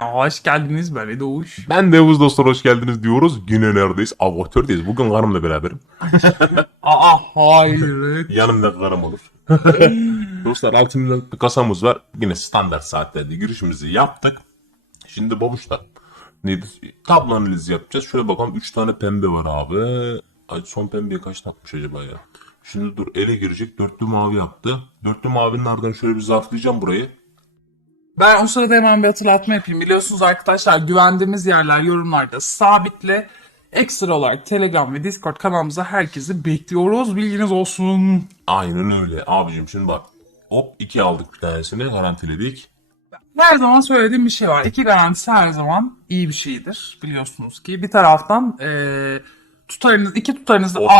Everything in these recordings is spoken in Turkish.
Hoş geldiniz ben Doğuş. Ben de Yavuz dostlar hoş geldiniz diyoruz. Yine neredeyiz? Avatördeyiz. Bugün karımla beraberim. Aa hayır. Yanımda karım olur. dostlar 6 milyon bir kasamız var. Yine standart saatlerde girişimizi yaptık. Şimdi babuşta neydi? Tablo analizi yapacağız. Şöyle bakalım 3 tane pembe var abi. Ay, son pembeye kaç takmış acaba ya? Şimdi dur ele girecek. Dörtlü mavi yaptı. Dörtlü mavinin ardından şöyle bir zarflayacağım burayı. Ben o sırada hemen bir hatırlatma yapayım. Biliyorsunuz arkadaşlar güvendiğimiz yerler yorumlarda sabitle. Ekstra olarak Telegram ve Discord kanalımıza herkesi bekliyoruz. Bilginiz olsun. Aynen öyle. Abicim şimdi bak. Hop 2 aldık bir tanesini garantiledik. Her zaman söylediğim bir şey var. İki garantisi her zaman iyi bir şeydir. Biliyorsunuz ki bir taraftan eee tutarınız, iki tutarınızı çok,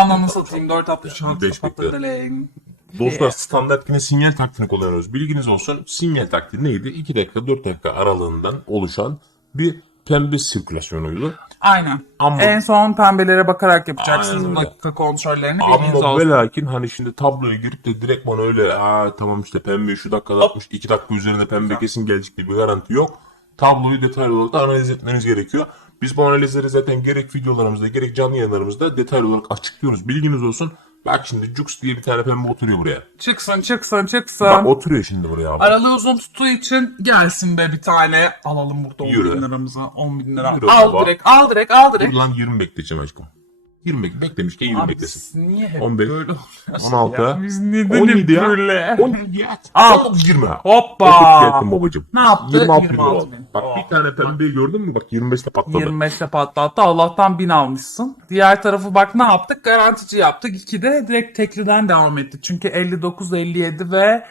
satayım. çok. 466 Beş bekle. kapatın. Dostlar standart yine sinyal taktiğini kullanıyoruz. Bilginiz olsun. Sinyal taktiği neydi? 2 dakika 4 dakika aralığından oluşan bir pembe sirkülasyonuydu. Aynen. Ama- en son pembelere bakarak yapacaksınız dakika kontrollerini. Ama ve lakin hani şimdi tabloya girip de direkt bana öyle Aa, tamam işte pembe şu dakikada atmış 2 dakika üzerinde pembe kesin gelecek diye bir garanti yok. Tabloyu detaylı olarak da analiz etmeniz gerekiyor. Biz bu analizleri zaten gerek videolarımızda gerek canlı yayınlarımızda detaylı olarak açıklıyoruz. Bilginiz olsun. Bak şimdi Jux diye bir tane pembe oturuyor buraya. Çıksın çıksın çıksın. Bak oturuyor şimdi buraya abi. Aralığı uzun tuttuğu için gelsin be bir tane. Alalım burada 10 Yürü. bin liramızı. 10 bin lira. Yürü al baba. direkt al direkt al direkt. Dur lan 20 bekleyeceğim aşkım. 20 bekle. Beklemişken 20 Abi beklesin. biz niye hep 15, böyle oluyoruz 16, ya? Biz neden 17 hep ya. böyle? 17 ya. Al. Al 20. Hoppa. Geldim babacım. Ne yaptı? 26 bin 26 oldu. bin. Bak Oh. bir tane pembeyi gördün mü? Bak 25'te patladı. 25'te patlattı. Allah'tan 1000 almışsın. Diğer tarafı bak ne yaptık? Garantici yaptık. 2'de direkt tekliden devam ettik. Çünkü 59, 57 ve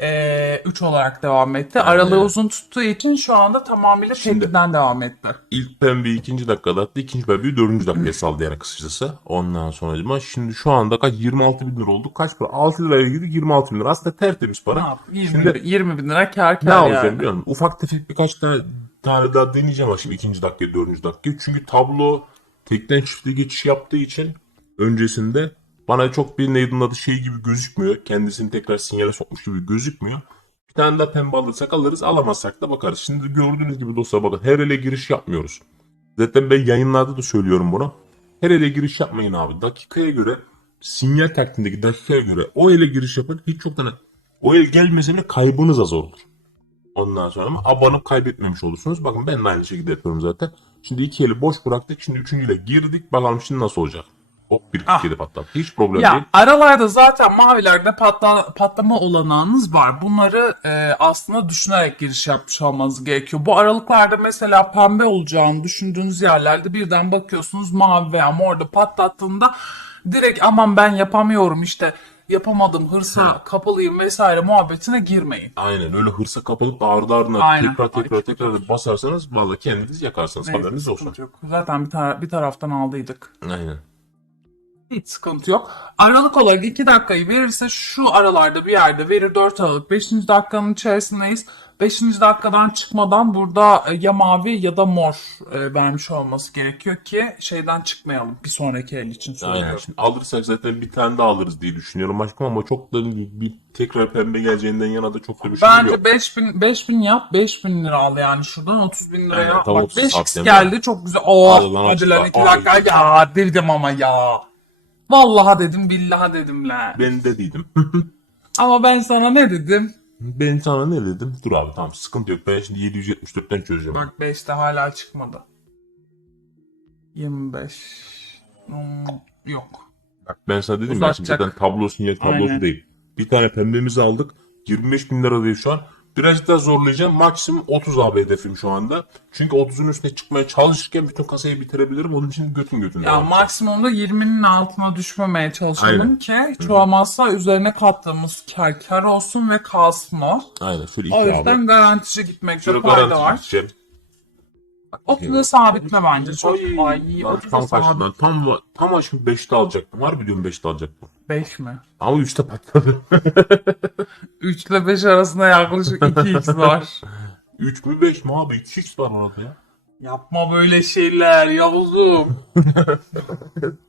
eee 3 olarak devam etti. Aralığı uzun tuttuğu için şu anda tamamıyla tekliden devam etti. İlk pembeyi ikinci dakikada attı. ikinci pembeyi dördüncü dakikaya saldı yani kısacası. Ondan sonra şimdi şu anda kaç 26 bin lira oldu. Kaç para? 6 liraya girdik 26 bin lira. Aslında tertemiz para. Ne yaptık? 20, Şimdi 20 bin lira kar ne kar alacağım yani. biliyor musun? Ufak tefek birkaç tane, tane daha deneyeceğim şimdi ikinci dakika, dördüncü dakika. Çünkü tablo tekten çifte geçiş yaptığı için öncesinde bana çok bir neydi adı şey gibi gözükmüyor. Kendisini tekrar sinyale sokmuş gibi gözükmüyor. Bir tane daha pembe alırsak alırız, alamazsak da bakarız. Şimdi gördüğünüz gibi dostlar bakın her ele giriş yapmıyoruz. Zaten ben yayınlarda da söylüyorum bunu. Her ele giriş yapmayın abi. Dakikaya göre sinyal taktiğindeki dakikaya göre o ele giriş yapın. Hiç çoktan o el gelmese bile kaybınız az olur. Ondan sonra ama abanıp kaybetmemiş olursunuz. Bakın ben de aynı şekilde yapıyorum zaten. Şimdi iki eli boş bıraktık. Şimdi üçüncüyle girdik. Bakalım şimdi nasıl olacak. Hop bir Ah. patladı. Hiç problem Ya değil. aralarda zaten mavilerde patla, patlama olanağınız var. Bunları e, aslında düşünerek giriş yapmış olmanız gerekiyor. Bu aralıklarda mesela pembe olacağını düşündüğünüz yerlerde birden bakıyorsunuz mavi veya morda patlattığında direkt aman ben yapamıyorum işte yapamadım hırsa kapalıyım vesaire muhabbetine girmeyin. Aynen öyle hırsa kapılıp ardına Aynen. tekrar tekrar tekrar basarsanız vallahi kendiniz yakarsınız. Haberiniz olsun. Yok. Zaten bir, tar- bir taraftan aldıydık. Aynen. Hiç sıkıntı yok. Aralık olarak 2 dakikayı verirse şu aralarda bir yerde verir 4 Aralık. 5. dakikanın içerisindeyiz. 5. dakikadan çıkmadan burada e, ya mavi ya da mor e, vermiş olması gerekiyor ki şeyden çıkmayalım. Bir sonraki el için Aynen. söylüyorum. Şimdi alırsak zaten bir tane daha alırız diye düşünüyorum aşkım ama çok da bir tekrar pembe geleceğinden yana da çok da bir şey yok. Bence 5000 5000 yap 5000 lira al yani şuradan 30 bin liraya. Aynen, tam Bak 30 5x saat geldi çok güzel. Oh Hadi lan, hadi lan hadi 2 lan. dakika ya dedim ama ya. Vallahi dedim billahi dedim la. Ben de değilim. Ama ben sana ne dedim? ben sana ne dedim? Dur abi tamam sıkıntı yok. Ben şimdi 774'ten çözeceğim. Bak 5'te hala çıkmadı. 25. Hmm, yok. Bak ben sana dedim ya şimdi Uzatacak. zaten tablo sinyal tablosu Aynen. değil. Bir tane pembemizi aldık. 25 bin lira değil şu an. Birazcık daha zorlayacağım. Maksimum 30 abi hedefim şu anda. Çünkü 30'un üstüne çıkmaya çalışırken bütün kasayı bitirebilirim. Onun için götüm götüm. Ya maksimumda 20'nin altına düşmemeye çalışalım Aynen. ki hiç olmazsa üzerine kattığımız kar kar olsun ve kalsın o. Aynen şöyle O abi. yüzden garantici gitmekte Şöyle fayda var. gideceğim. 30'da sabitle bence. Çok 30'da tam kaçtı sabit. lan. Tam, tam aşkım 5'te alacaktım. Harbi diyorum 5'te alacaktım. 5 mi? Ama 3'te patladı. 3 ile 5 arasında yaklaşık 2x var. 3 mü 5 mi abi? 2x var orada ya. Yapma böyle şeyler Yavuzum.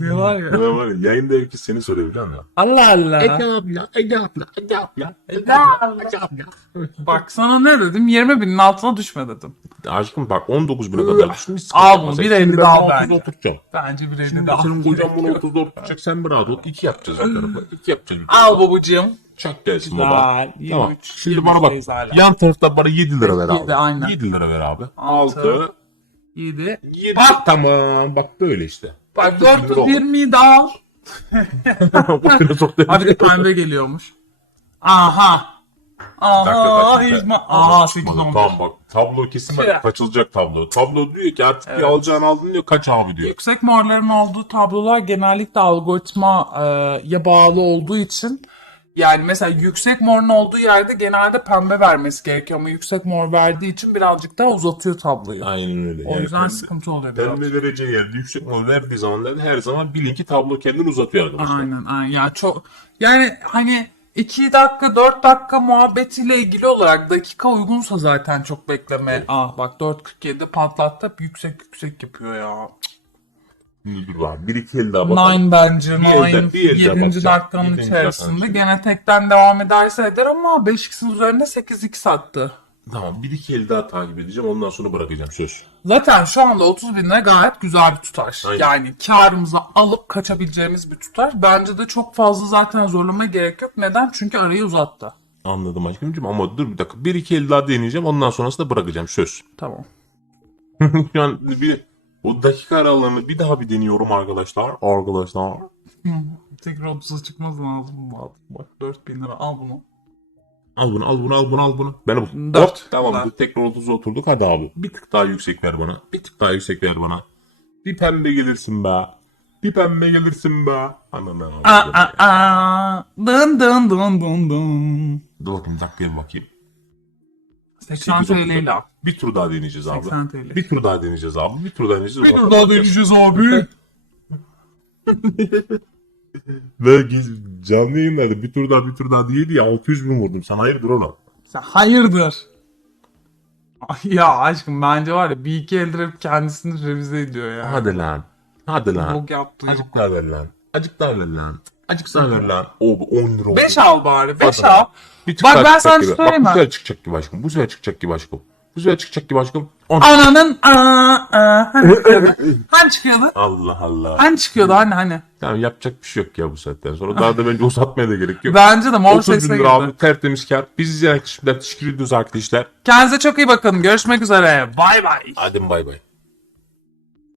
Diyorlar ya. Ne var ya, Yayında herkes seni soruyor biliyor musun? Allah Allah. Ege abla, Ege abla, Ege abla, Ege abla, Ege abla. Bak sana ne dedim? 20 binin altına düşme dedim. Aşkım bak 19 bine kadar sıkıntı Al bunu, Sen- bir elli şimdi de al ben bence. 30'da oturtacağım. Bence bir elini Şimdi de al. senin kocan bunu 30'da oturtacak sen bir rahat ol. 2 yapacağız o tarafa. 2 yapacağız. Al babacığım. Çak gelsin baba. 23, Tamam. Şimdi 23 bana bak. Yan tarafta bana 7 lira ver abi. Yedi, aynen. 7 lira ver abi. Altı. 6. 7. 7. Bak. Tamam. Bak böyle işte. Bak Dokuz bin lira oldu. 420'yi de al. Bu lira çok Abi de pembe geliyormuş. Aha. Aha. Dakika. Aha 8 Tamam 11. tamam bak tablo kesin bak Şey. kaçılacak tablo. Tablo diyor ki artık bir alacağını aldın diyor kaç abi diyor. Yüksek morların olduğu tablolar genellikle algoritmaya bağlı olduğu için yani mesela yüksek morun olduğu yerde genelde pembe vermesi gerekiyor ama yüksek mor verdiği için birazcık daha uzatıyor tabloyu. Aynen öyle. O yüzden pembe- sıkıntı oluyor biraz. Pembe vereceği yerde yüksek mor verdiği zaman da her zaman bilin ki tablo kendini uzatıyor arkadaşlar. Aynen aynen. Ya çok yani hani 2 dakika 4 dakika muhabbetiyle ilgili olarak dakika uygunsa zaten çok bekleme. Ah bak 4.47'de patlattı yüksek yüksek yapıyor ya. Şimdi dur var. Bir iki el daha bakalım. Nine bence. Bir Nine. bir elden 7. bakacağım. dakikanın Yedinci içerisinde. Gene tekten devam ederse eder ama 5x'in üzerinde 8x attı. Tamam bir iki el daha takip edeceğim ondan sonra bırakacağım söz. Zaten şu anda 30 bin lira gayet güzel bir tutar. Aynen. Yani karımızı alıp kaçabileceğimiz bir tutar. Bence de çok fazla zaten zorlamaya gerek yok. Neden? Çünkü arayı uzattı. Anladım aşkımcığım ama dur bir dakika. Bir iki el daha deneyeceğim ondan sonrasında bırakacağım söz. Tamam. Şu an bir o dakika aralığını bir daha bir deniyorum arkadaşlar. Arkadaşlar. Tekrar 30'a çıkmaz lazım. Bak, bak 4 bin lira al bunu. Al bunu al bunu al bunu al bunu. Ben bu. Dört. Hop, tamam Dört. tekrar 30'a oturduk hadi abi. Bir tık daha yüksek ver bana. Bir tık daha yüksek ver bana. Bir pembe gelirsin be. Bir pembe gelirsin be. Anam Aa, aa, aa. Dın dın dın dın dın. Dur bakayım dakikaya bakayım. 80 TL ile. Bir tur daha deneyeceğiz abi. 80 TL. Bir tur daha deneyeceğiz abi. Bir tur daha deneyeceğiz. Bir tur daha deneyeceğiz abi. Ve canlı yayınlarda bir tur daha bir tur daha değildi ya 600 bin vurdum. Sen hayırdır oğlum? Sen hayırdır? Ay Ya aşkım bence var ya bir iki eldir hep kendisini revize ediyor ya. Hadi lan. Hadi lan. Yok. Acık daha ver lan. Acık daha ver lan. Acık ver lan. O 10 lira oldu. 5 al bari 5 Hadi. al. Bir tık Bak daha ben çıkacak sana gibi. söyleyeyim Bak bu mi? sefer çıkacak gibi aşkım. Bu sefer çıkacak gibi aşkım. Bu sefer çıkacak gibi aşkım. On. Ananın aa, aa, hani çıkıyordu? Hani çıkıyordu? Allah Allah. Hani çıkıyordu hani hani. Tamam yapacak bir şey yok ya bu saatten sonra. Daha da bence uzatmaya da gerek yok. Bence de mor 30 bin sesle lira girdi. tertemiz kar. Biz izleyen kişiler teşekkür ediyoruz arkadaşlar. Kendinize çok iyi bakın. Görüşmek üzere. Bay bay. Hadi bay bay.